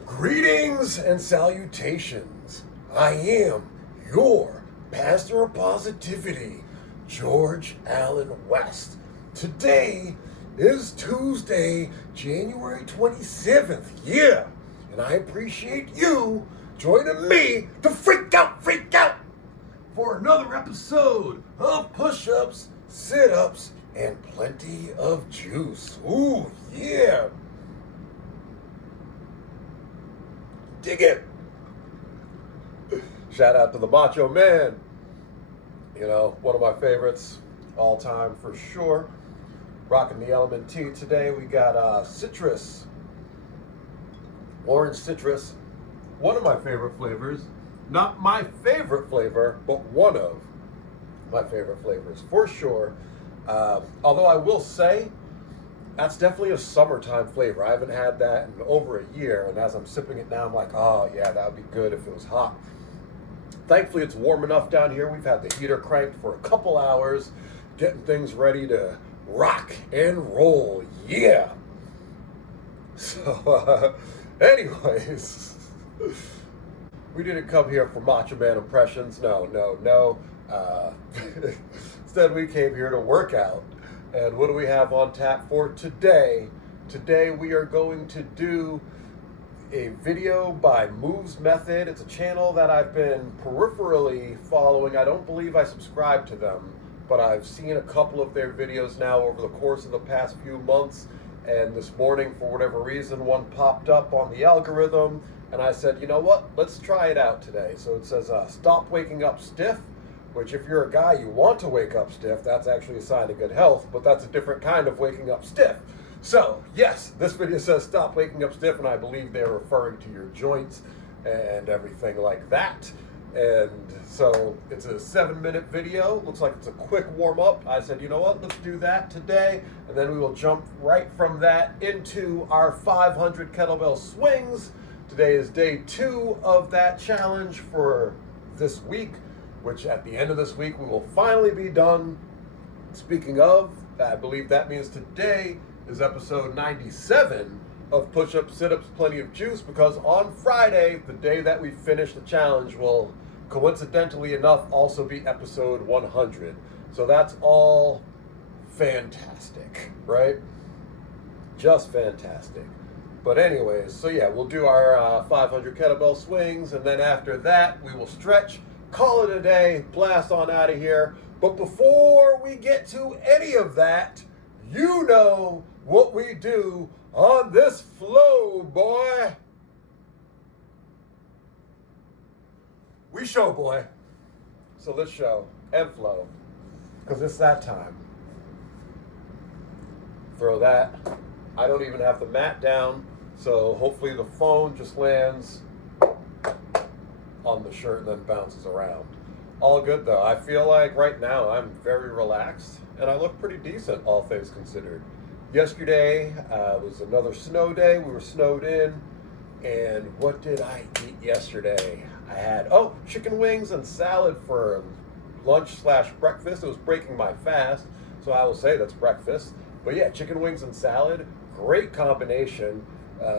Greetings and salutations. I am your pastor of positivity, George Allen West. Today is Tuesday, January 27th. Yeah, and I appreciate you joining me to freak out for another episode of Push-Ups, Sit-Ups, and plenty of juice. Ooh, yeah. Dig it. Shout out to the Macho Man. You know, one of my favorites all time for sure. Rocking the Element Tea today. We got citrus, orange citrus. One of my favorite flavors. Not my favorite flavor, but one of my favorite flavors for sure. Although I will say, that's definitely a summertime flavor. I haven't had that in over a year, and as I'm sipping it now, I'm like, oh yeah, that would be good if it was hot. Thankfully, it's warm enough down here. We've had the heater cranked for a couple hours, getting things ready to rock and roll. Yeah. So, anyways, we didn't come here for Macho Man impressions. No. Instead, we came here to work out. And what do we have on tap for today? Today we are going to do a video by Moves Method. It's a channel that I've been peripherally following. I don't believe I subscribe to them, but I've seen a couple of their videos now over the course of the past few months. And this morning, for whatever reason, one popped up on the algorithm. And I said, you know what? Let's try it out today. So it says, stop waking up stiff. Which, if you're a guy, you want to wake up stiff, that's actually a sign of good health, but that's a different kind of waking up stiff. So, yes, this video says stop waking up stiff, and I believe they're referring to your joints and everything like that. And so, it's a 7-minute video. Looks like it's a quick warm-up. I said, you know what, let's do that today, and then we will jump right from that into our 500 kettlebell swings. Today is day 2 of that challenge for this week, which at the end of this week, we will finally be done. Speaking of, I believe that means today is episode 97 of Push-Ups, Sit-Ups, Plenty of Juice, because on Friday, the day that we finish the challenge, will coincidentally enough also be episode 100. So that's all fantastic, right? Just fantastic. But anyways, so yeah, we'll do our 500 kettlebell swings, and then after that, we will stretch, call it a day, blast on out of here. But before we get to any of that, you know what we do on this flow, boy. We show, boy. So let's show and flow, because it's that time. Throw that. I don't even have the mat down, so hopefully the phone just lands on the shirt and then bounces around. All good though. I feel like right now I'm very relaxed and I look pretty decent, all things considered. Yesterday was another snow day. We were snowed in, and what did I eat yesterday? I had chicken wings and salad for lunch/breakfast. It was breaking my fast, so I will say that's breakfast. But yeah, chicken wings and salad, great combination.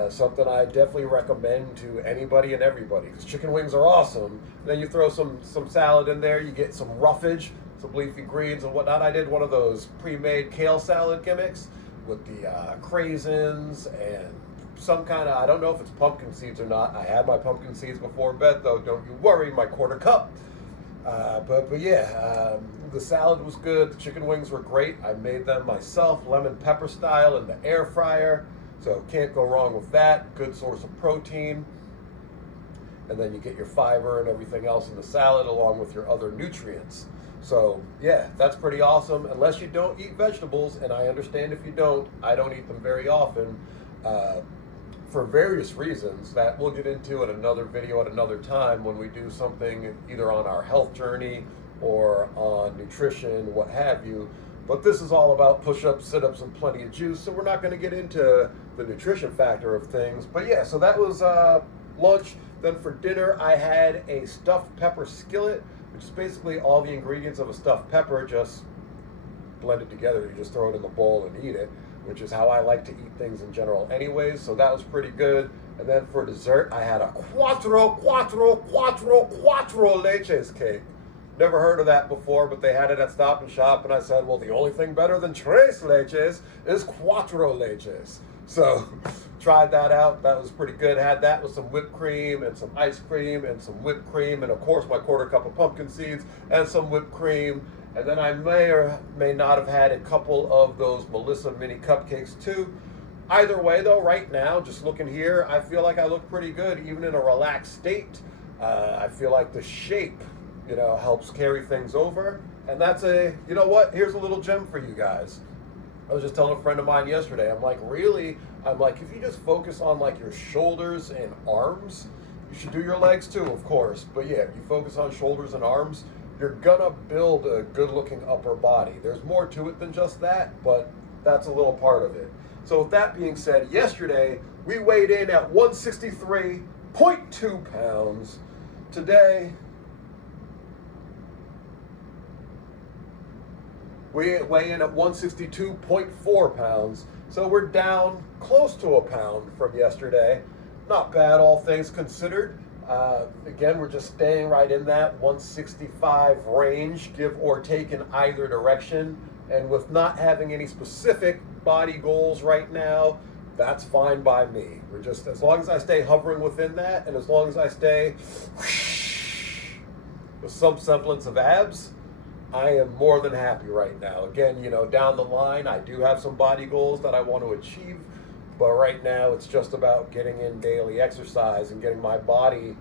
Something I definitely recommend to anybody and everybody, because chicken wings are awesome. And then you throw some salad in there, you get some roughage, some leafy greens and whatnot. I did one of those pre-made kale salad gimmicks with the craisins and some kind of, I don't know if it's pumpkin seeds or not. I had my pumpkin seeds before bed though, don't you worry, my quarter cup. But yeah, the salad was good, the chicken wings were great. I made them myself, lemon pepper style, in the air fryer. So can't go wrong with that. Good source of protein. And then you get your fiber and everything else in the salad along with your other nutrients. So yeah, that's pretty awesome. Unless you don't eat vegetables, and I understand if you don't, I don't eat them very often for various reasons that we'll get into in another video at another time when we do something either on our health journey or on nutrition, what have you. But this is all about push-ups, sit-ups, and plenty of juice, so we're not going to get into the nutrition factor of things. But yeah, so that was lunch. Then for dinner, I had a stuffed pepper skillet, which is basically all the ingredients of a stuffed pepper, just blended together. You just throw it in the bowl and eat it, which is how I like to eat things in general anyways. So that was pretty good. And then for dessert, I had a quattro leches cake. Never heard of that before, but they had it at Stop and Shop, and I said, well, the only thing better than tres leches is cuatro leches. So tried that out. That was pretty good. Had that with some whipped cream and some ice cream and some whipped cream and, of course, my quarter cup of pumpkin seeds and some whipped cream. And then I may or may not have had a couple of those Melissa mini cupcakes too. Either way, though, right now, just looking here, I feel like I look pretty good, even in a relaxed state. I feel like the shape, helps carry things over. And that's you know what? Here's a little gem for you guys. I was just telling a friend of mine yesterday, I'm like, if you just focus on like your shoulders and arms, you should do your legs too, of course. But yeah, if you focus on shoulders and arms, you're gonna build a good looking upper body. There's more to it than just that, but that's a little part of it. So with that being said, yesterday we weighed in at 163.2 pounds. Today, we weigh in at 162.4 pounds. So we're down close to a pound from yesterday. Not bad, all things considered. Again, we're just staying right in that 165 range, give or take in either direction. And with not having any specific body goals right now, that's fine by me. We're just, as long as I stay hovering within that, and as long as I stay with some semblance of abs, I am more than happy right now. Again, down the line, I do have some body goals that I want to achieve, but right now it's just about getting in daily exercise and getting my body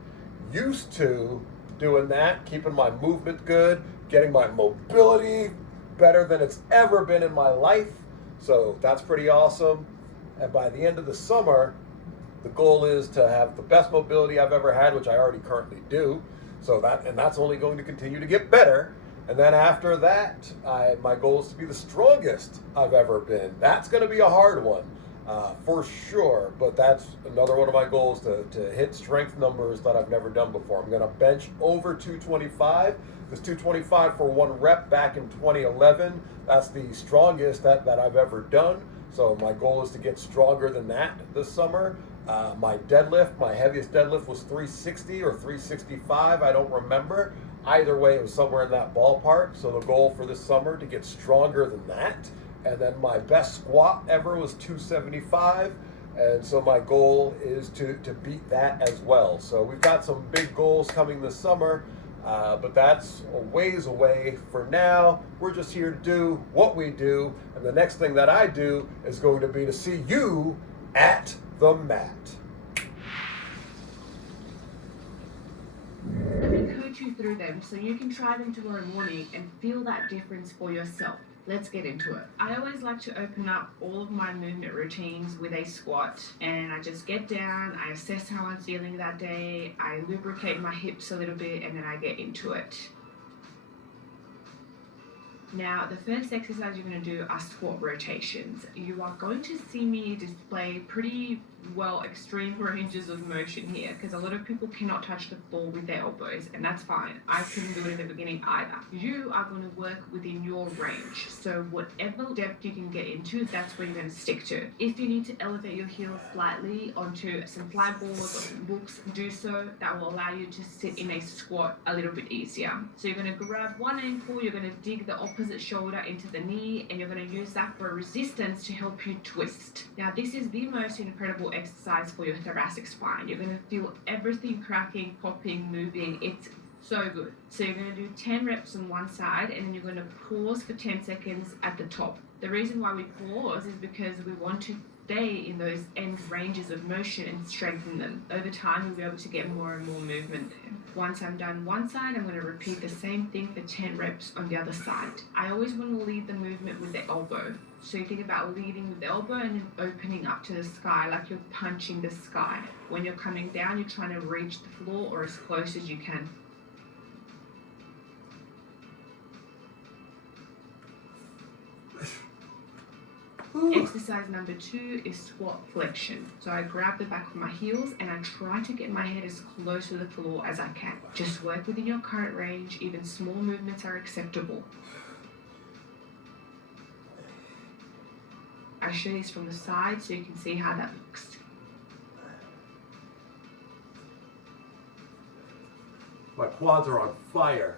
used to doing that, keeping my movement good, getting my mobility better than it's ever been in my life. So that's pretty awesome. And by the end of the summer, the goal is to have the best mobility I've ever had, which I already currently do. So that's only going to continue to get better. And then after that, my goal is to be the strongest I've ever been. That's going to be a hard one, for sure. But that's another one of my goals, to hit strength numbers that I've never done before. I'm going to bench over 225. This 225 for one rep back in 2011. That's the strongest that I've ever done. So my goal is to get stronger than that this summer. My heaviest deadlift was 360 or 365. I don't remember. Either way, it was somewhere in that ballpark. So the goal for this summer to get stronger than that. And then my best squat ever was 275. And so my goal is to beat that as well. So we've got some big goals coming this summer, but that's a ways away for now. We're just here to do what we do. And the next thing that I do is going to be to see you at the mat. Let me coach you through them so you can try them tomorrow morning and feel that difference for yourself. Let's get into it. I always like to open up all of my movement routines with a squat, and I just get down, I assess how I'm feeling that day, I lubricate my hips a little bit, and then I get into it. Now, the first exercise you're going to do are squat rotations. You are going to see me display pretty extreme ranges of motion here, because a lot of people cannot touch the floor with their elbows, and that's fine. I couldn't do it in the beginning either. You are going to work within your range, so whatever depth you can get into, that's where you're going to stick to. If you need to elevate your heels slightly onto some fly boards or some books, do so. That will allow you to sit in a squat a little bit easier. So you're going to grab one ankle, you're going to dig the opposite shoulder into the knee, and you're going to use that for resistance to help you twist. Now, this is the most incredible exercise for your thoracic spine. You're going to feel everything cracking, popping, moving. It's so good. So you're going to do 10 reps on one side, and then you're going to pause for 10 seconds at the top. The reason why we pause is because we want to stay in those end ranges of motion and strengthen them. Over time, you'll be able to get more and more movement there. Once I'm done one side, I'm going to repeat the same thing for 10 reps on the other side. I always want to lead the movement with the elbow. So you think about leading with the elbow and then opening up to the sky like you're punching the sky. When you're coming down, you're trying to reach the floor or as close as you can. Exercise number 2 is squat flexion. So I grab the back of my heels and I try to get my head as close to the floor as I can. Just work within your current range. Even small movements are acceptable. I show this from the side so you can see how that looks. My quads are on fire.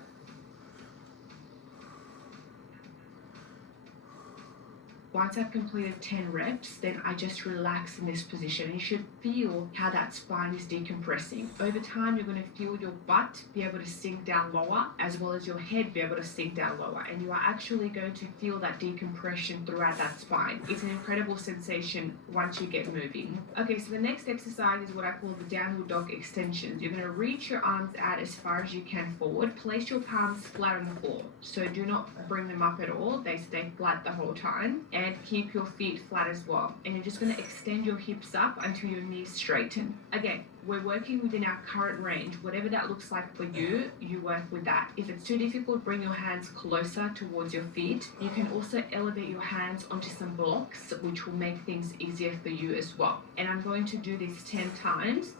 Once I've completed 10 reps, then I just relax in this position. You should feel how that spine is decompressing. Over time, you're going to feel your butt be able to sink down lower, as well as your head be able to sink down lower. And you are actually going to feel that decompression throughout that spine. It's an incredible sensation once you get moving. Okay, so the next exercise is what I call the downward dog extensions. You're going to reach your arms out as far as you can forward. Place your palms flat on the floor. So do not bring them up at all. They stay flat the whole time. And keep your feet flat as well. And you're just going to extend your hips up until your knees straighten. Again, we're working within our current range. Whatever that looks like for you, you work with that. If it's too difficult, bring your hands closer towards your feet. You can also elevate your hands onto some blocks, which will make things easier for you as well. And I'm going to do this 10 times,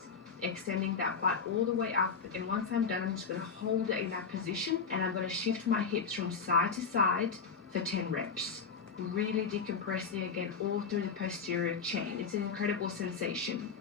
extending that butt all the way up. And once I'm done, I'm just going to hold it in that position, and I'm going to shift my hips from side to side for 10 reps. Really decompressing again all through the posterior chain. It's an incredible sensation.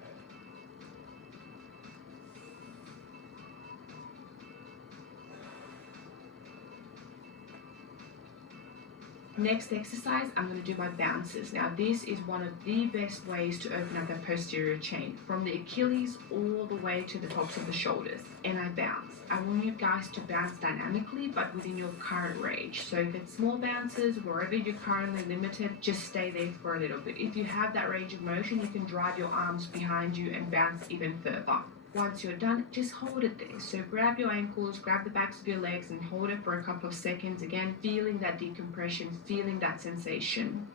Next exercise, I'm going to do my bounces. Now this is one of the best ways to open up that posterior chain, from the Achilles all the way to the tops of the shoulders. And I bounce. I want you guys to bounce dynamically, but within your current range. So if it's small bounces, wherever you're currently limited, just stay there for a little bit. If you have that range of motion, you can drive your arms behind you and bounce even further. Once you're done, just hold it there. So grab your ankles, grab the backs of your legs, and hold it for a couple of seconds. Again, feeling that decompression, feeling that sensation.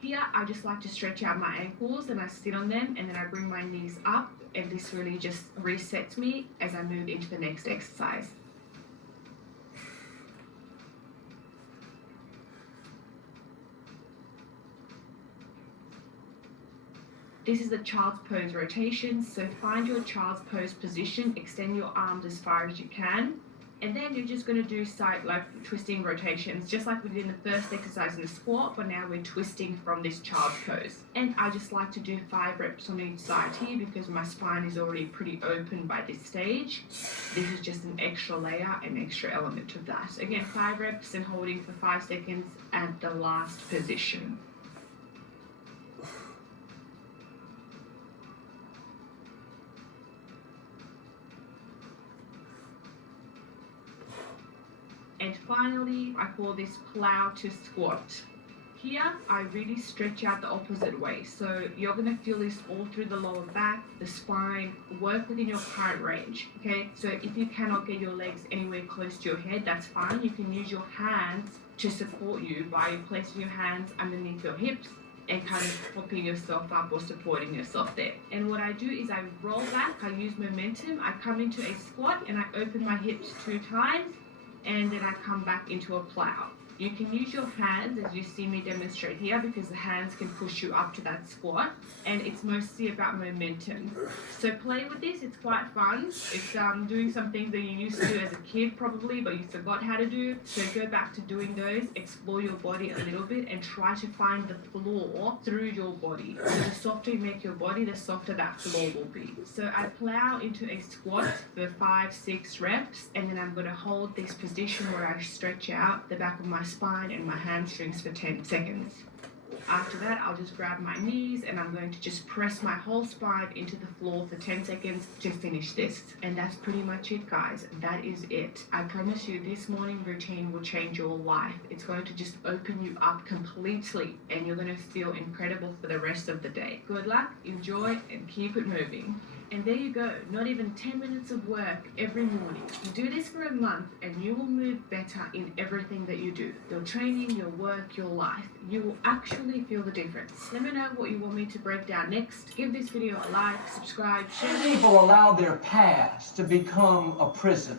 Here, I just like to stretch out my ankles and I sit on them, and then I bring my knees up, and this really just resets me as I move into the next exercise. This is the child's pose rotation, so find your child's pose position, extend your arms as far as you can, and then you're just going to do side like twisting rotations, just like we did in the first exercise in the squat, but now we're twisting from this child's pose. And I just like to do 5 reps on each side here because my spine is already pretty open by this stage. This is just an extra layer, an extra element of that. Again, 5 reps and holding for 5 seconds at the last position. And finally, I call this plow to squat. Here, I really stretch out the opposite way. So you're going to feel this all through the lower back, the spine, work within your current range, okay? So if you cannot get your legs anywhere close to your head, that's fine. You can use your hands to support you by placing your hands underneath your hips and kind of propping yourself up or supporting yourself there. And what I do is I roll back, I use momentum, I come into a squat and I open my hips 2 times, and then I come back into a plow. You can use your hands as you see me demonstrate here because the hands can push you up to that squat, and it's mostly about momentum. So play with this, it's quite fun. It's doing some things that you used to do as a kid probably, but you forgot how to do. So go back to doing those, explore your body a little bit, and try to find the floor through your body. So the softer you make your body, the softer that floor will be. So I plow into a squat for 5-6 reps, and then I'm going to hold this position where I stretch out the back of my spine and my hamstrings for 10 seconds. After that, I'll just grab my knees and I'm going to just press my whole spine into the floor for 10 seconds to finish this. And that's pretty much it, guys. That is it. I promise you this morning routine will change your life. It's going to just open you up completely and you're going to feel incredible for the rest of the day. Good luck, enjoy, and keep it moving. And there you go, not even 10 minutes of work every morning. You do this for a month and you will move better in everything that you do. Your training, your work, your life. You will actually feel the difference. Let me know what you want me to break down next. Give this video a like, subscribe, share. People allow their past to become a prison,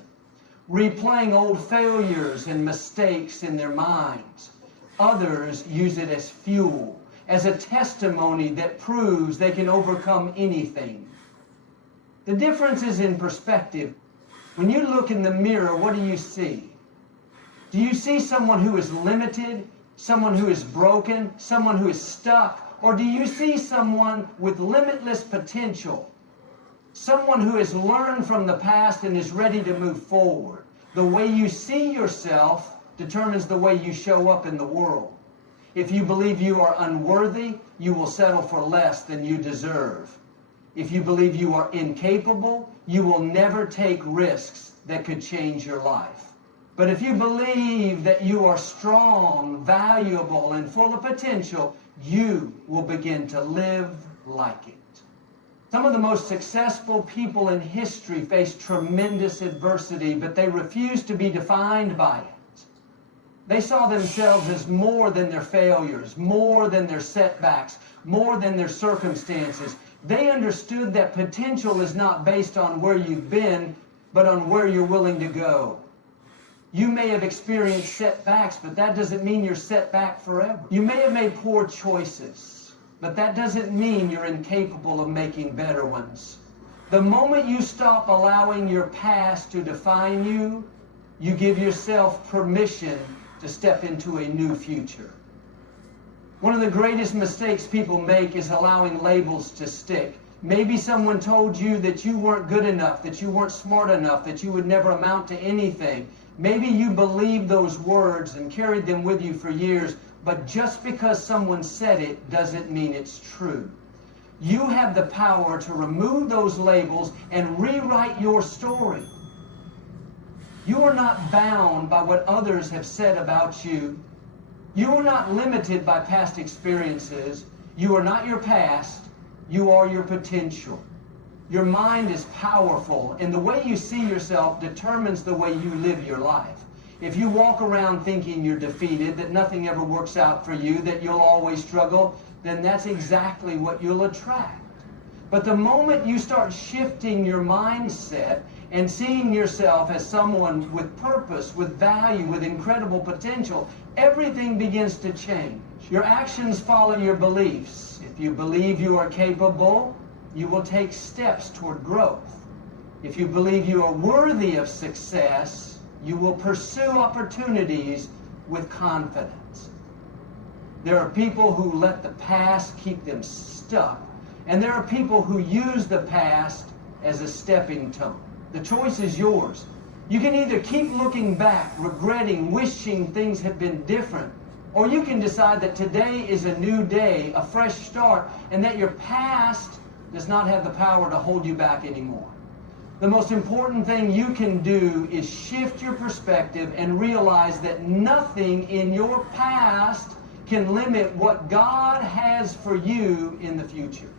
replaying old failures and mistakes in their minds. Others use it as fuel, as a testimony that proves they can overcome anything. The difference is in perspective. When you look in the mirror, what do you see? Do you see someone who is limited, someone who is broken, someone who is stuck? Or do you see someone with limitless potential, someone who has learned from the past and is ready to move forward? The way you see yourself determines the way you show up in the world. If you believe you are unworthy, you will settle for less than you deserve. If you believe you are incapable, you will never take risks that could change your life. But if you believe that you are strong, valuable, and full of potential, you will begin to live like it. Some of the most successful people in history faced tremendous adversity, but they refused to be defined by it. They saw themselves as more than their failures, more than their setbacks, more than their circumstances. They understood that potential is not based on where you've been, but on where you're willing to go. You may have experienced setbacks, but that doesn't mean you're set back forever. You may have made poor choices, but that doesn't mean you're incapable of making better ones. The moment you stop allowing your past to define you, you give yourself permission to step into a new future. One of the greatest mistakes people make is allowing labels to stick. Maybe someone told you that you weren't good enough, that you weren't smart enough, that you would never amount to anything. Maybe you believed those words and carried them with you for years, but just because someone said it doesn't mean it's true. You have the power to remove those labels and rewrite your story. You are not bound by what others have said about you. You are not limited by past experiences. You are not your past. You are your potential. Your mind is powerful, and the way you see yourself determines the way you live your life. If you walk around thinking you're defeated, that nothing ever works out for you, that you'll always struggle, then that's exactly what you'll attract. But the moment you start shifting your mindset and seeing yourself as someone with purpose, with value, with incredible potential, everything begins to change. Your actions follow your beliefs. If you believe you are capable, you will take steps toward growth. If you believe you are worthy of success, you will pursue opportunities with confidence. There are people who let the past keep them stuck, and there are people who use the past as a stepping stone. The choice is yours. You can either keep looking back, regretting, wishing things had been different, or you can decide that today is a new day, a fresh start, and that your past does not have the power to hold you back anymore. The most important thing you can do is shift your perspective and realize that nothing in your past can limit what God has for you in the future.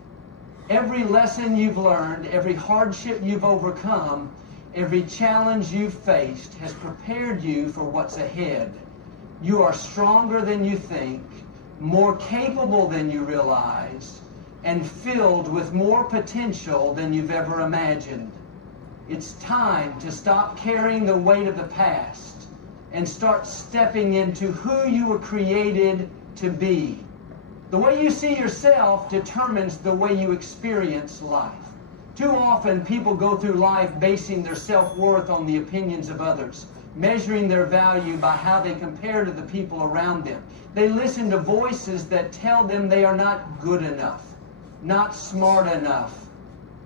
Every lesson you've learned, every hardship you've overcome, every challenge you've faced has prepared you for what's ahead. You are stronger than you think, more capable than you realize, and filled with more potential than you've ever imagined. It's time to stop carrying the weight of the past and start stepping into who you were created to be. The way you see yourself determines the way you experience life. Too often, people go through life basing their self-worth on the opinions of others, measuring their value by how they compare to the people around them. They listen to voices that tell them they are not good enough, not smart enough,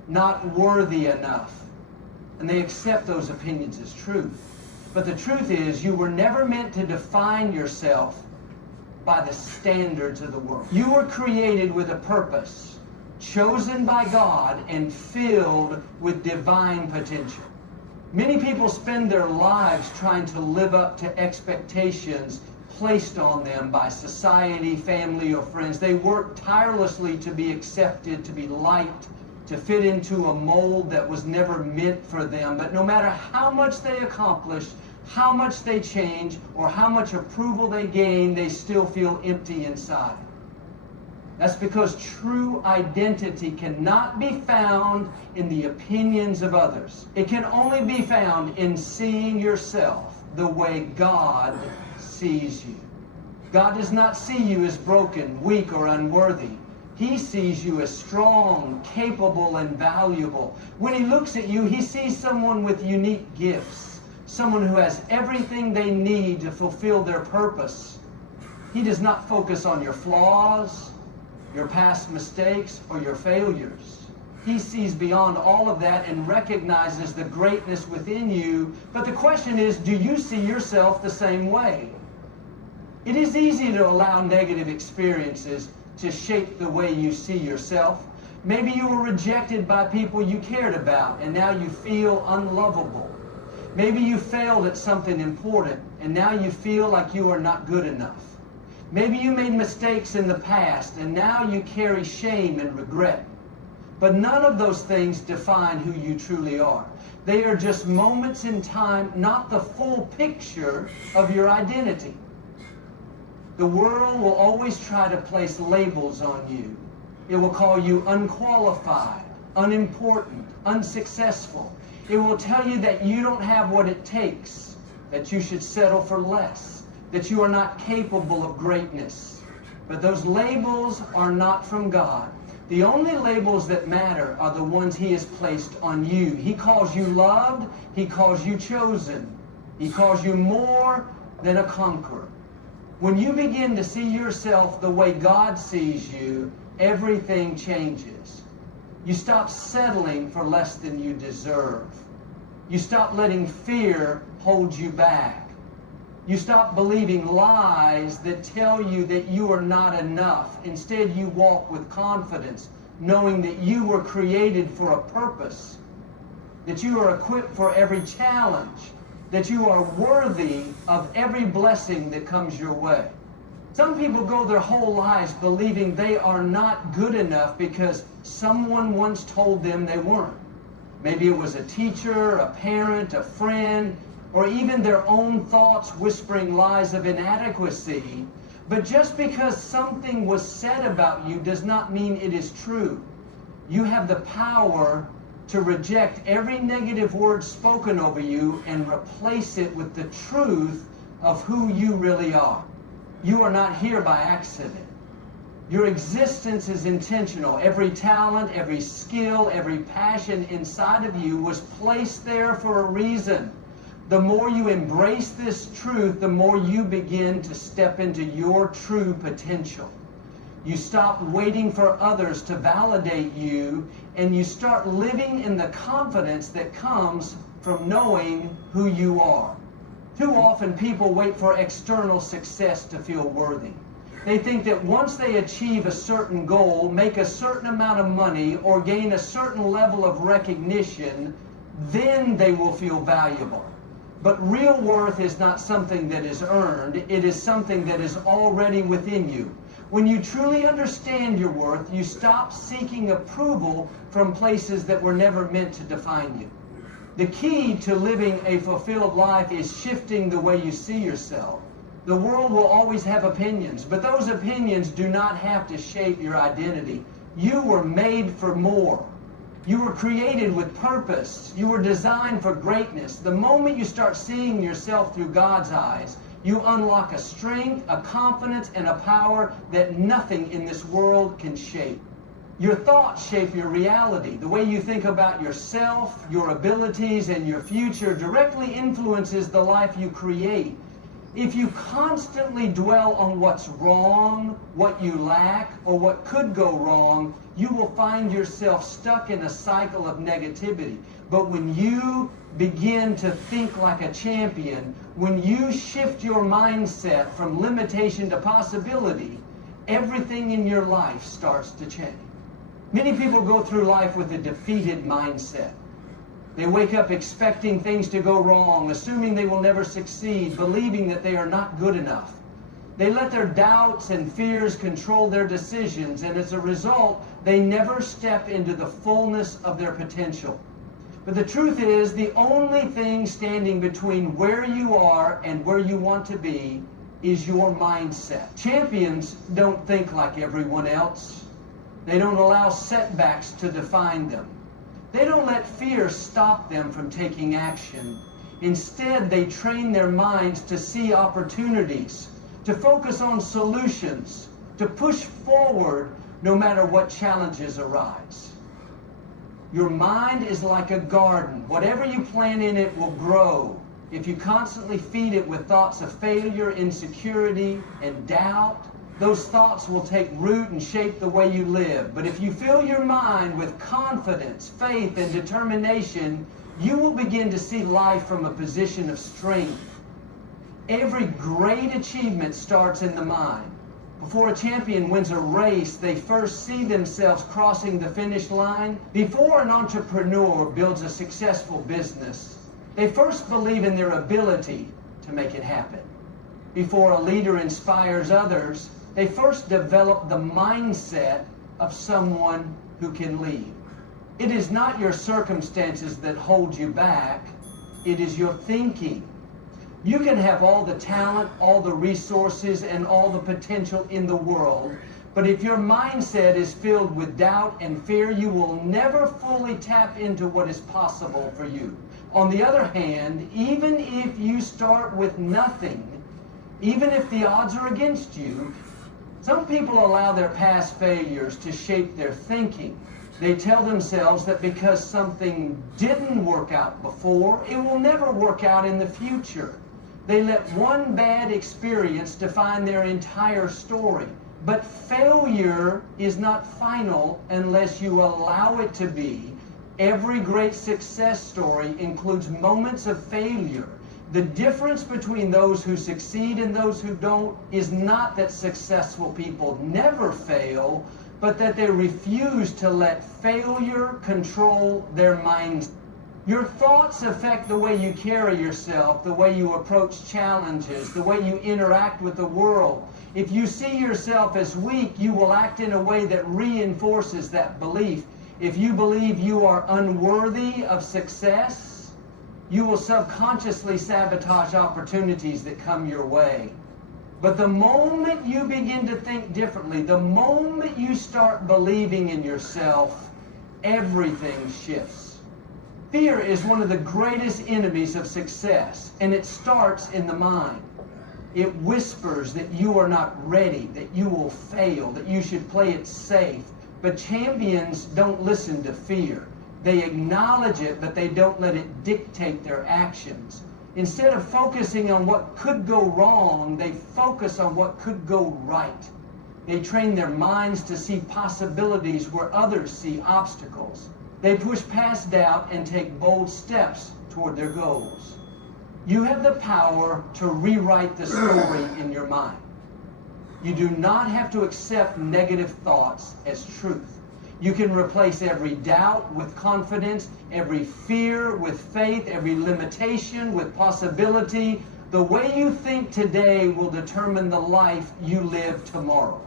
not worthy enough. And they accept those opinions as truth. But the truth is, you were never meant to define yourself by the standards of the world. You were created with a purpose, chosen by God and filled with divine potential. Many people spend their lives trying to live up to expectations placed on them by society, family, or friends. They work tirelessly to be accepted, to be liked, to fit into a mold that was never meant for them. But no matter how much they accomplish, how much they change, or how much approval they gain, they still feel empty inside. That's because true identity cannot be found in the opinions of others. It can only be found in seeing yourself the way God sees you. God does not see you as broken, weak, or unworthy. He sees you as strong, capable, and valuable. When he looks at you, he sees someone with unique gifts, someone who has everything they need to fulfill their purpose, he does not focus on your flaws, your past mistakes, or your failures. He sees beyond all of that and recognizes the greatness within you. But the question is, do you see yourself the same way? It is easy to allow negative experiences to shape the way you see yourself. Maybe you were rejected by people you cared about, and now you feel unlovable. Maybe you failed at something important, and now you feel like you are not good enough. Maybe you made mistakes in the past, and now you carry shame and regret. But none of those things define who you truly are. They are just moments in time, not the full picture of your identity. The world will always try to place labels on you. It will call you unqualified, unimportant, unsuccessful. It will tell you that you don't have what it takes, that you should settle for less, that you are not capable of greatness. But those labels are not from God. The only labels that matter are the ones He has placed on you. He calls you loved. He calls you chosen. He calls you more than a conqueror. When you begin to see yourself the way God sees you, everything changes. You stop settling for less than you deserve. You stop letting fear hold you back. You stop believing lies that tell you that you are not enough. Instead, you walk with confidence, knowing that you were created for a purpose, that you are equipped for every challenge, that you are worthy of every blessing that comes your way. Some people go their whole lives believing they are not good enough because someone once told them they weren't. Maybe it was a teacher, a parent, a friend, or even their own thoughts whispering lies of inadequacy. But just because something was said about you does not mean it is true. You have the power to reject every negative word spoken over you and replace it with the truth of who you really are. You are not here by accident. Your existence is intentional. Every talent, every skill, every passion inside of you was placed there for a reason. The more you embrace this truth, the more you begin to step into your true potential. You stop waiting for others to validate you, and you start living in the confidence that comes from knowing who you are. Too often people wait for external success to feel worthy. They think that once they achieve a certain goal, make a certain amount of money, or gain a certain level of recognition, then they will feel valuable. But real worth is not something that is earned. It is something that is already within you. When you truly understand your worth, you stop seeking approval from places that were never meant to define you. The key to living a fulfilled life is shifting the way you see yourself. The world will always have opinions, but those opinions do not have to shape your identity. You were made for more. You were created with purpose. You were designed for greatness. The moment you start seeing yourself through God's eyes, you unlock a strength, a confidence, and a power that nothing in this world can shape. Your thoughts shape your reality. The way you think about yourself, your abilities, and your future directly influences the life you create. If you constantly dwell on what's wrong, what you lack, or what could go wrong, you will find yourself stuck in a cycle of negativity. But when you begin to think like a champion, when you shift your mindset from limitation to possibility, everything in your life starts to change. Many people go through life with a defeated mindset. They wake up expecting things to go wrong, assuming they will never succeed, believing that they are not good enough. They let their doubts and fears control their decisions, and as a result, they never step into the fullness of their potential. But the truth is, the only thing standing between where you are and where you want to be is your mindset. Champions don't think like everyone else. They don't allow setbacks to define them. They don't let fear stop them from taking action. Instead, they train their minds to see opportunities, to focus on solutions, to push forward no matter what challenges arise. Your mind is like a garden. Whatever you plant in it will grow. if you constantly feed it with thoughts of failure, insecurity, and doubt, those thoughts will take root and shape the way you live. But if you fill your mind with confidence, faith, and determination, you will begin to see life from a position of strength. Every great achievement starts in the mind. Before a champion wins a race, they first see themselves crossing the finish line. Before an entrepreneur builds a successful business, they first believe in their ability to make it happen. Before a leader inspires others, they first develop the mindset of someone who can lead. It is not your circumstances that hold you back. It is your thinking. You can have all the talent, all the resources, and all the potential in the world, but if your mindset is filled with doubt and fear, you will never fully tap into what is possible for you. On the other hand, even if you start with nothing, even if the odds are against you, some people allow their past failures to shape their thinking. They tell themselves that because something didn't work out before, it will never work out in the future. They let one bad experience define their entire story. But failure is not final unless you allow it to be. Every great success story includes moments of failure. The difference between those who succeed and those who don't is not that successful people never fail, but that they refuse to let failure control their minds. Your thoughts affect the way you carry yourself, the way you approach challenges, the way you interact with the world. If you see yourself as weak, you will act in a way that reinforces that belief. If you believe you are unworthy of success, you will subconsciously sabotage opportunities that come your way. But the moment you begin to think differently, the moment you start believing in yourself, everything shifts. Fear is one of the greatest enemies of success, and it starts in the mind. It whispers that you are not ready, that you will fail, that you should play it safe. But champions don't listen to fear. They acknowledge it, but they don't let it dictate their actions. Instead of focusing on what could go wrong, they focus on what could go right. They train their minds to see possibilities where others see obstacles. They push past doubt and take bold steps toward their goals. You have the power to rewrite the story in your mind. You do not have to accept negative thoughts as truth. You can replace every doubt with confidence, every fear with faith, every limitation with possibility. The way you think today will determine the life you live tomorrow.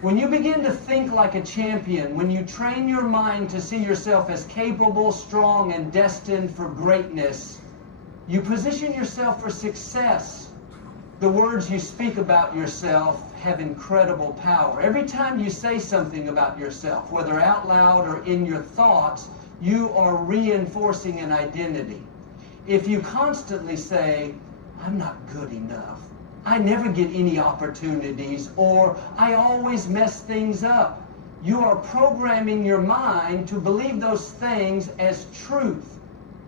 When you begin to think like a champion, when you train your mind to see yourself as capable, strong, and destined for greatness, you position yourself for success. The words you speak about yourself have incredible power. Every time you say something about yourself, whether out loud or in your thoughts, you are reinforcing an identity. If you constantly say, "I'm not good enough," "I never get any opportunities," or "I always mess things up," you are programming your mind to believe those things as truth.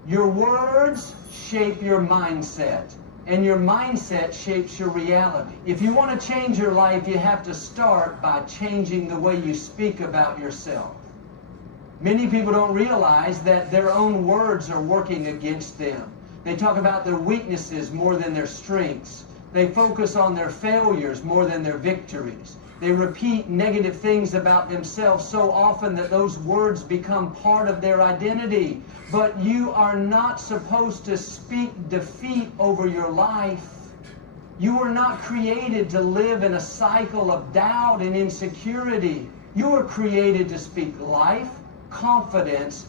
Your words shape your mindset, and your mindset shapes your reality. If you want to change your life, you have to start by changing the way you speak about yourself. Many people don't realize that their own words are working against them. They talk about their weaknesses more than their strengths. They focus on their failures more than their victories. They repeat negative things about themselves so often that those words become part of their identity. But you are not supposed to speak defeat over your life. You were not created to live in a cycle of doubt and insecurity. You were created to speak life, confidence,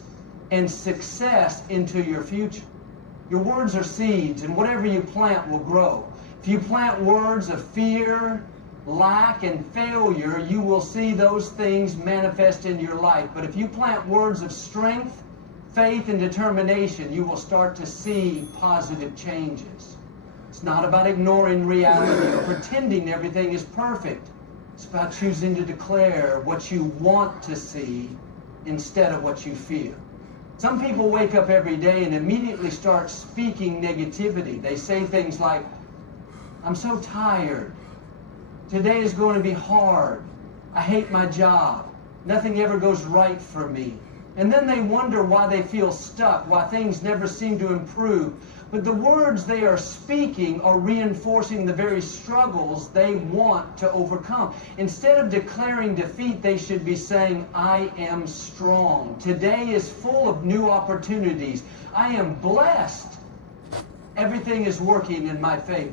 and success into your future. Your words are seeds, and whatever you plant will grow. If you plant words of fear, lack, and failure, you will see those things manifest in your life. But if you plant words of strength, faith, and determination, you will start to see positive changes. It's not about ignoring reality or pretending everything is perfect. It's about choosing to declare what you want to see instead of what you fear. Some people wake up every day and immediately start speaking negativity. They say things like, I'm so tired. Today is going to be hard. I hate my job. Nothing ever goes right for me. And then they wonder why they feel stuck, why things never seem to improve. But the words they are speaking are reinforcing the very struggles they want to overcome. Instead of declaring defeat, they should be saying, I am strong. Today is full of new opportunities. I am blessed. Everything is working in my favor.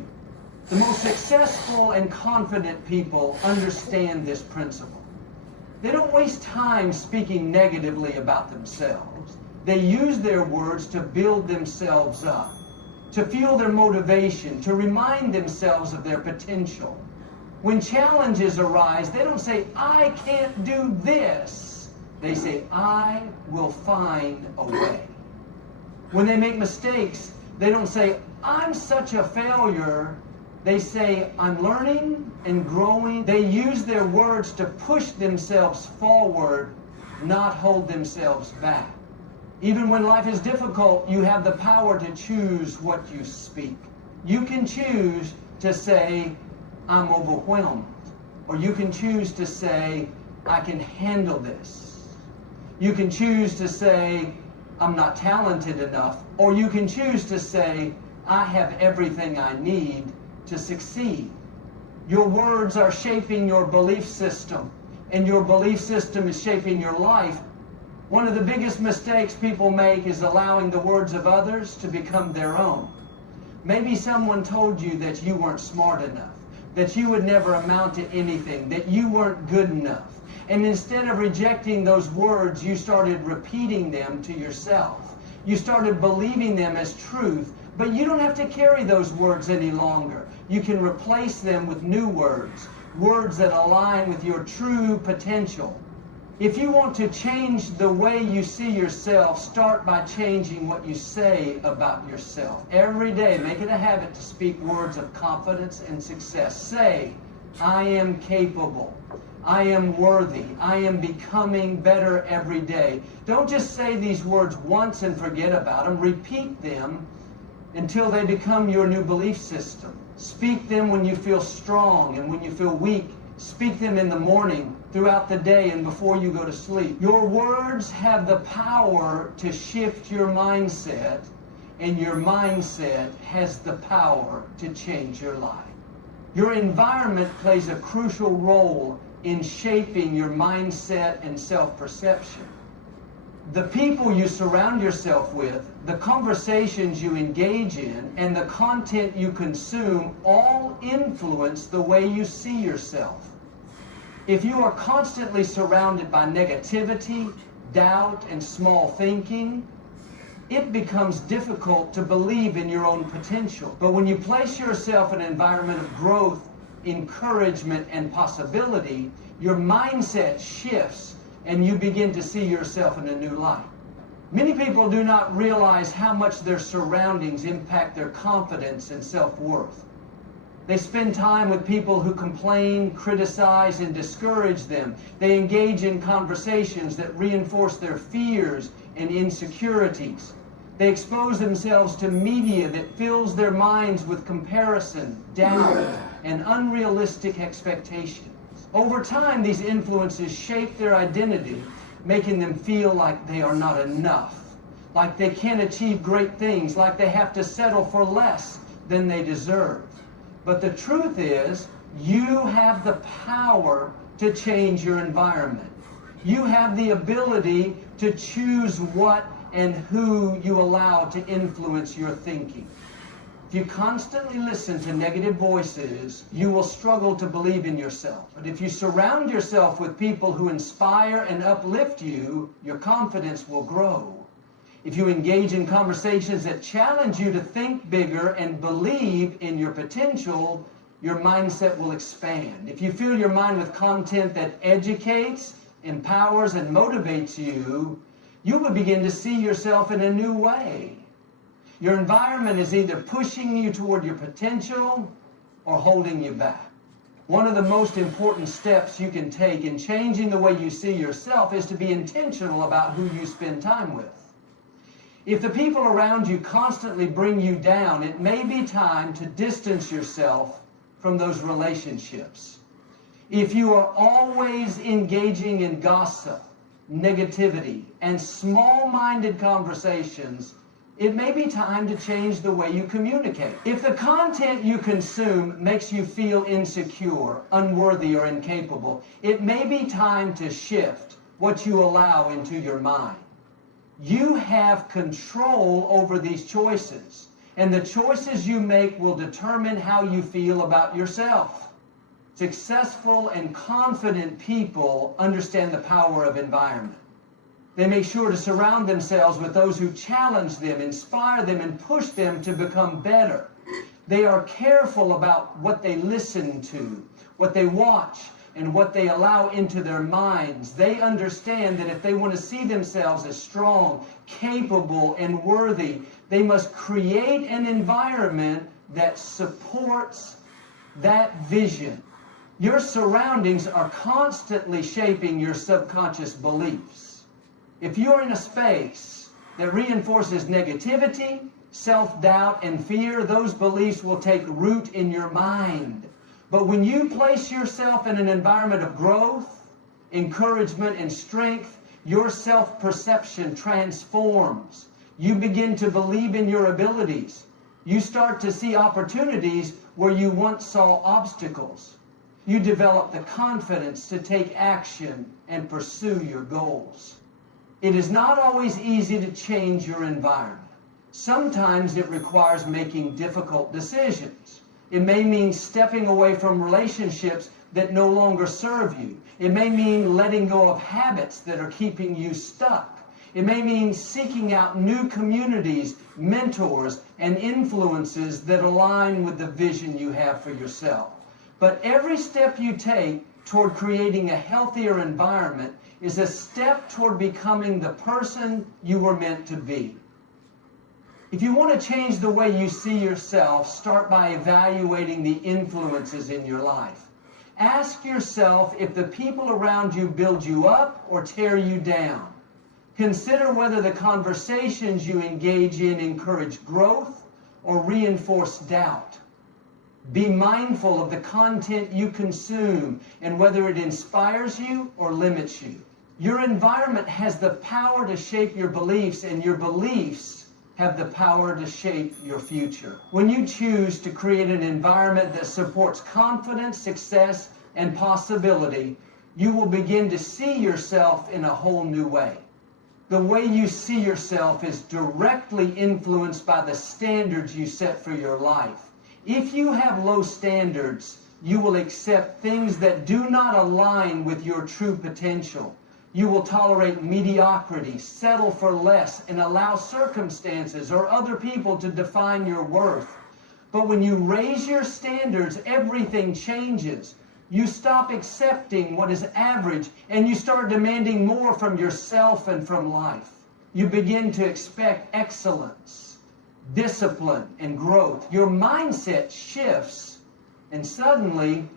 The most successful and confident people understand this principle. They don't waste time speaking negatively about themselves. They use their words to build themselves up, to fuel their motivation, to remind themselves of their potential. When challenges arise, they don't say, I can't do this. They say, I will find a way. When they make mistakes, they don't say, I'm such a failure. They say, I'm learning and growing. They use their words to push themselves forward, not hold themselves back. Even when life is difficult, you have the power to choose what you speak. You can choose to say, I'm overwhelmed. Or you can choose to say, I can handle this. You can choose to say, I'm not talented enough. Or you can choose to say, I have everything I need to succeed. Your words are shaping your belief system, and your belief system is shaping your life. One of the biggest mistakes people make is allowing the words of others to become their own. Maybe someone told you that you weren't smart enough, that you would never amount to anything, that you weren't good enough. And instead of rejecting those words, you started repeating them to yourself. You started believing them as truth, but you don't have to carry those words any longer. You can replace them with new words, words that align with your true potential. If you want to change the way you see yourself, start by changing what you say about yourself. Every day, make it a habit to speak words of confidence and success. Say, I am capable. I am worthy. I am becoming better every day. Don't just say these words once and forget about them. Repeat them until they become your new belief system. Speak them when you feel strong and when you feel weak. Speak them in the morning, throughout the day, and before you go to sleep. Your words have the power to shift your mindset, and your mindset has the power to change your life. Your environment plays a crucial role in shaping your mindset and self-perception. The people you surround yourself with, the conversations you engage in, and the content you consume all influence the way you see yourself. If you are constantly surrounded by negativity, doubt, and small thinking, it becomes difficult to believe in your own potential. But when you place yourself in an environment of growth, encouragement, and possibility, your mindset shifts and you begin to see yourself in a new light. Many people do not realize how much their surroundings impact their confidence and self-worth. They spend time with people who complain, criticize, and discourage them. They engage in conversations that reinforce their fears and insecurities. They expose themselves to media that fills their minds with comparison, doubt, and unrealistic expectations. Over time, these influences shape their identity, making them feel like they are not enough, like they can't achieve great things, like they have to settle for less than they deserve. But the truth is, you have the power to change your environment. You have the ability to choose what and who you allow to influence your thinking. If you constantly listen to negative voices, you will struggle to believe in yourself. But if you surround yourself with people who inspire and uplift you, your confidence will grow. If you engage in conversations that challenge you to think bigger and believe in your potential, your mindset will expand. If you fill your mind with content that educates, empowers, and motivates you, you will begin to see yourself in a new way. Your environment is either pushing you toward your potential or holding you back. One of the most important steps you can take in changing the way you see yourself is to be intentional about who you spend time with. If the people around you constantly bring you down, it may be time to distance yourself from those relationships. If you are always engaging in gossip, negativity, and small-minded conversations, it may be time to change the way you communicate. If the content you consume makes you feel insecure, unworthy, or incapable, it may be time to shift what you allow into your mind. You have control over these choices, and the choices you make will determine how you feel about yourself. Successful and confident people understand the power of environment. They make sure to surround themselves with those who challenge them, inspire them, and push them to become better. They are careful about what they listen to, what they watch, and what they allow into their minds. They understand that if they want to see themselves as strong, capable, and worthy, they must create an environment that supports that vision. Your surroundings are constantly shaping your subconscious beliefs. If you're in a space that reinforces negativity, self-doubt, and fear, those beliefs will take root in your mind. But when you place yourself in an environment of growth, encouragement, and strength, your self-perception transforms. You begin to believe in your abilities. You start to see opportunities where you once saw obstacles. You develop the confidence to take action and pursue your goals. It is not always easy to change your environment. Sometimes it requires making difficult decisions. It may mean stepping away from relationships that no longer serve you. It may mean letting go of habits that are keeping you stuck. It may mean seeking out new communities, mentors, and influences that align with the vision you have for yourself. But every step you take toward creating a healthier environment is a step toward becoming the person you were meant to be. If you want to change the way you see yourself, start by evaluating the influences in your life. Ask yourself if the people around you build you up or tear you down. Consider whether the conversations you engage in encourage growth or reinforce doubt. Be mindful of the content you consume and whether it inspires you or limits you. Your environment has the power to shape your beliefs, and your beliefs have the power to shape your future. When you choose to create an environment that supports confidence, success, and possibility, you will begin to see yourself in a whole new way. The way you see yourself is directly influenced by the standards you set for your life. If you have low standards, you will accept things that do not align with your true potential. You will tolerate mediocrity, settle for less, and allow circumstances or other people to define your worth. But when you raise your standards, everything changes. You stop accepting what is average, and you start demanding more from yourself and from life. You begin to expect excellence, discipline, and growth. Your mindset shifts, and suddenly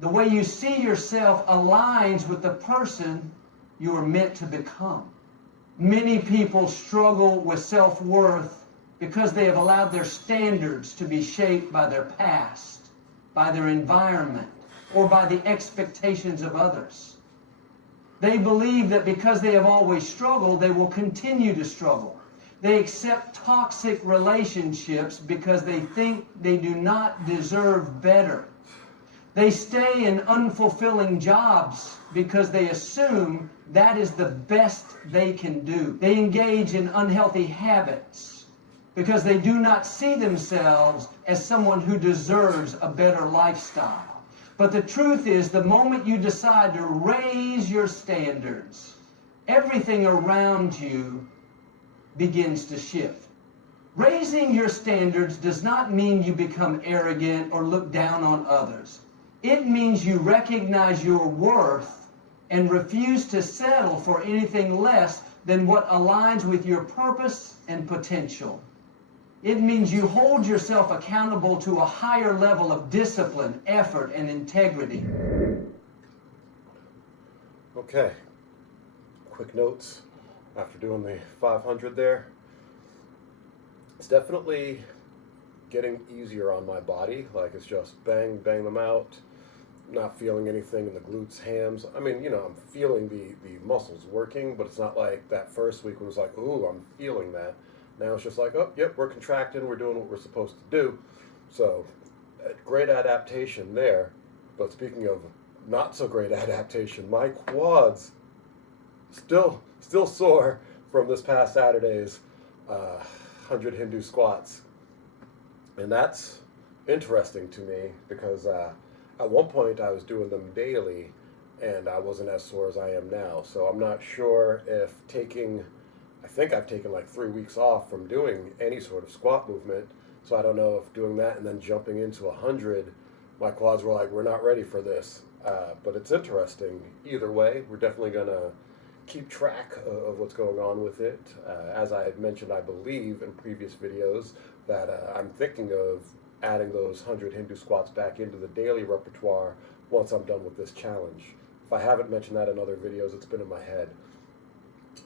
the way you see yourself aligns with the person you are meant to become. Many people struggle with self-worth because they have allowed their standards to be shaped by their past, by their environment, or by the expectations of others. They believe that because they have always struggled, they will continue to struggle. They accept toxic relationships because they think they do not deserve better. They stay in unfulfilling jobs because they assume that is the best they can do. They engage in unhealthy habits because they do not see themselves as someone who deserves a better lifestyle. But the truth is, the moment you decide to raise your standards, everything around you begins to shift. Raising your standards does not mean you become arrogant or look down on others. It means you recognize your worth and refuse to settle for anything less than what aligns with your purpose and potential. It means you hold yourself accountable to a higher level of discipline, effort, and integrity. Okay, quick notes after doing the 500 there. It's definitely getting easier on my body. Like it's just bang, bang them out. Not feeling anything in the glutes, hams. I mean, I'm feeling the muscles working, but it's not like that first week when it was like, ooh, I'm feeling that. Now it's just like, oh, yep, we're contracting, we're doing what we're supposed to do. So, great adaptation there. But speaking of not so great adaptation, my quads still sore from this past Saturday's 100 Hindu squats. And that's interesting to me because at one point I was doing them daily and I wasn't as sore as I am now. So I'm not sure if I think I've taken like 3 weeks off from doing any sort of squat movement. So I don't know if doing that and then jumping into 100, my quads were like, we're not ready for this. But it's interesting. Either way, we're definitely going to keep track of what's going on with it. As I had mentioned, I believe in previous videos, that I'm thinking of adding those 100 Hindu squats back into the daily repertoire once I'm done with this challenge. If I haven't mentioned that in other videos, it's been in my head.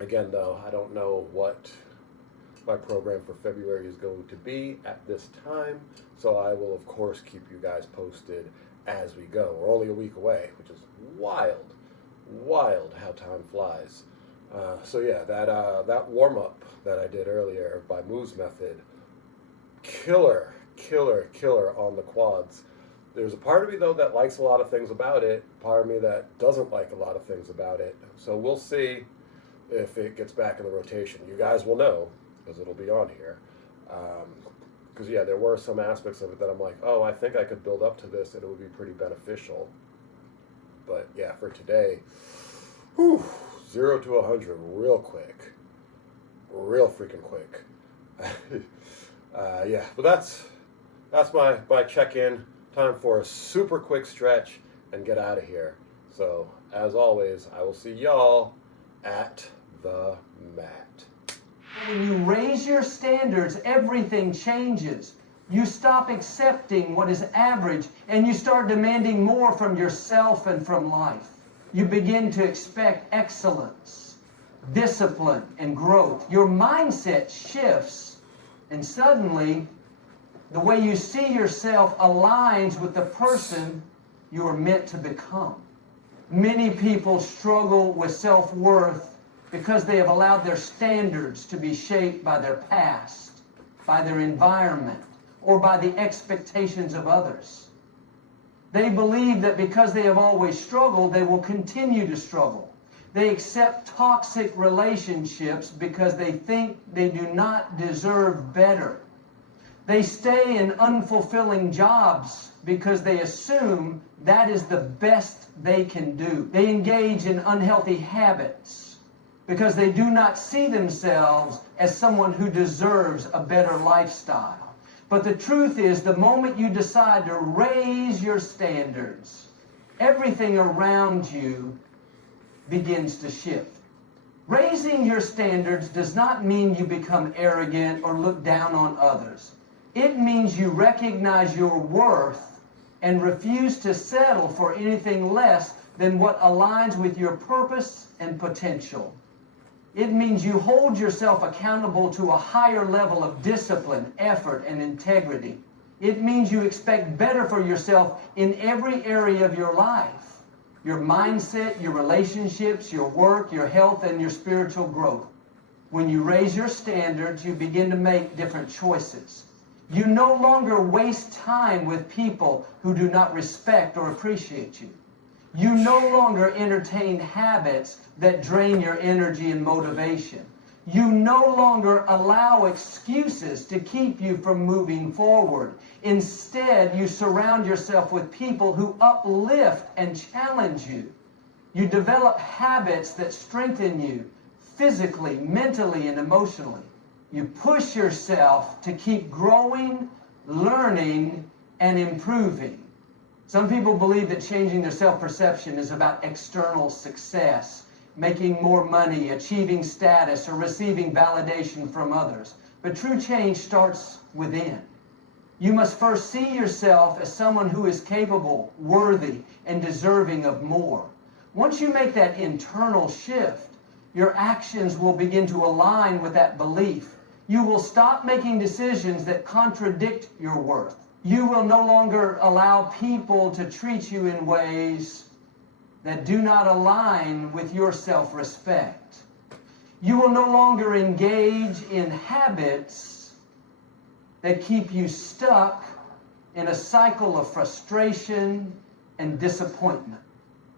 Again, though, I don't know what my program for February is going to be at this time, so I will, of course, keep you guys posted as we go. We're only a week away, which is wild how time flies. So yeah, that warm-up that I did earlier by Moo's method, killer on the quads. There's a part of me though that likes a lot of things about it, part of me that doesn't like a lot of things about it. So we'll see if it gets back in the rotation. You guys will know because it'll be on here. Because yeah, there were some aspects of it that I'm like, oh, I think I could build up to this and it would be pretty beneficial. But yeah, for today, 0 to 100 real quick, real freaking quick. Yeah, but that's my check-in. Time for a super quick stretch and get out of here. So as always, I will see y'all at the mat. When you raise your standards, everything changes. You stop accepting what is average and you start demanding more from yourself and from life. You begin to expect excellence, discipline, and growth. Your mindset shifts and suddenly the way you see yourself aligns with the person you are meant to become. Many people struggle with self-worth because they have allowed their standards to be shaped by their past, by their environment, or by the expectations of others. They believe that because they have always struggled, they will continue to struggle. They accept toxic relationships because they think they do not deserve better. They stay in unfulfilling jobs because they assume that is the best they can do. They engage in unhealthy habits because they do not see themselves as someone who deserves a better lifestyle. But the truth is, the moment you decide to raise your standards, everything around you begins to shift. Raising your standards does not mean you become arrogant or look down on others. It means you recognize your worth and refuse to settle for anything less than what aligns with your purpose and potential. It means you hold yourself accountable to a higher level of discipline, effort, and integrity. It means you expect better for yourself in every area of your life. Your mindset, your relationships, your work, your health, and your spiritual growth. When you raise your standards, you begin to make different choices. You no longer waste time with people who do not respect or appreciate you. You no longer entertain habits that drain your energy and motivation. You no longer allow excuses to keep you from moving forward. Instead, you surround yourself with people who uplift and challenge you. You develop habits that strengthen you physically, mentally, and emotionally. You push yourself to keep growing, learning, and improving. Some people believe that changing their self-perception is about external success, making more money, achieving status, or receiving validation from others. But true change starts within. You must first see yourself as someone who is capable, worthy, and deserving of more. Once you make that internal shift, your actions will begin to align with that belief, You will stop making decisions that contradict your worth. You will no longer allow people to treat you in ways that do not align with your self-respect. You will no longer engage in habits that keep you stuck in a cycle of frustration and disappointment.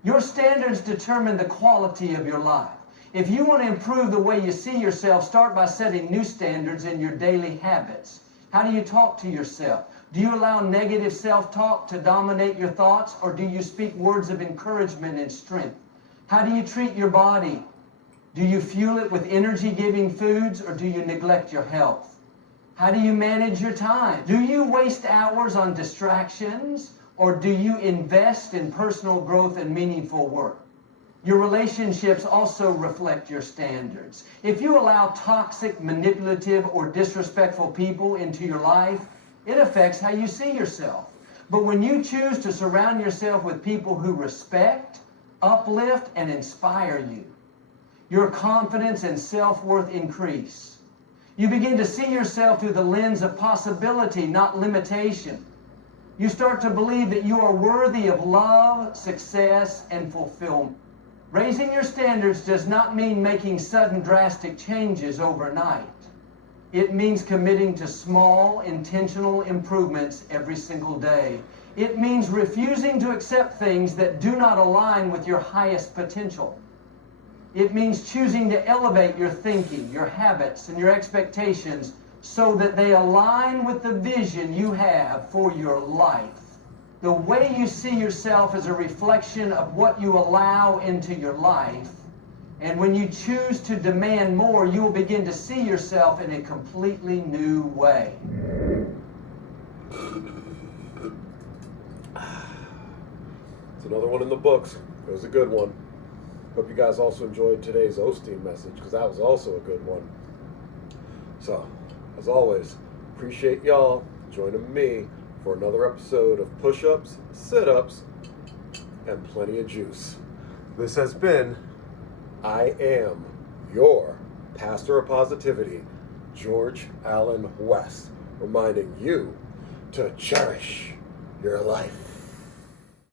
Your standards determine the quality of your life. If you want to improve the way you see yourself, start by setting new standards in your daily habits. How do you talk to yourself? Do you allow negative self-talk to dominate your thoughts, or do you speak words of encouragement and strength? How do you treat your body? Do you fuel it with energy-giving foods, or do you neglect your health? How do you manage your time? Do you waste hours on distractions, or do you invest in personal growth and meaningful work? Your relationships also reflect your standards. If you allow toxic, manipulative, or disrespectful people into your life, it affects how you see yourself. But when you choose to surround yourself with people who respect, uplift, and inspire you, your confidence and self-worth increase. You begin to see yourself through the lens of possibility, not limitation. You start to believe that you are worthy of love, success, and fulfillment. Raising your standards does not mean making sudden drastic changes overnight. It means committing to small, intentional improvements every single day. It means refusing to accept things that do not align with your highest potential. It means choosing to elevate your thinking, your habits, and your expectations so that they align with the vision you have for your life. The way you see yourself is a reflection of what you allow into your life. And when you choose to demand more, you will begin to see yourself in a completely new way. It's another one in the books. It was a good one. Hope you guys also enjoyed today's Osteen message, because that was also a good one. So, as always, appreciate y'all joining me for another episode of Push-Ups, Sit-Ups, and Plenty of Juice. This has been I Am Your Pastor of Positivity, George Allen West, reminding you to cherish your life.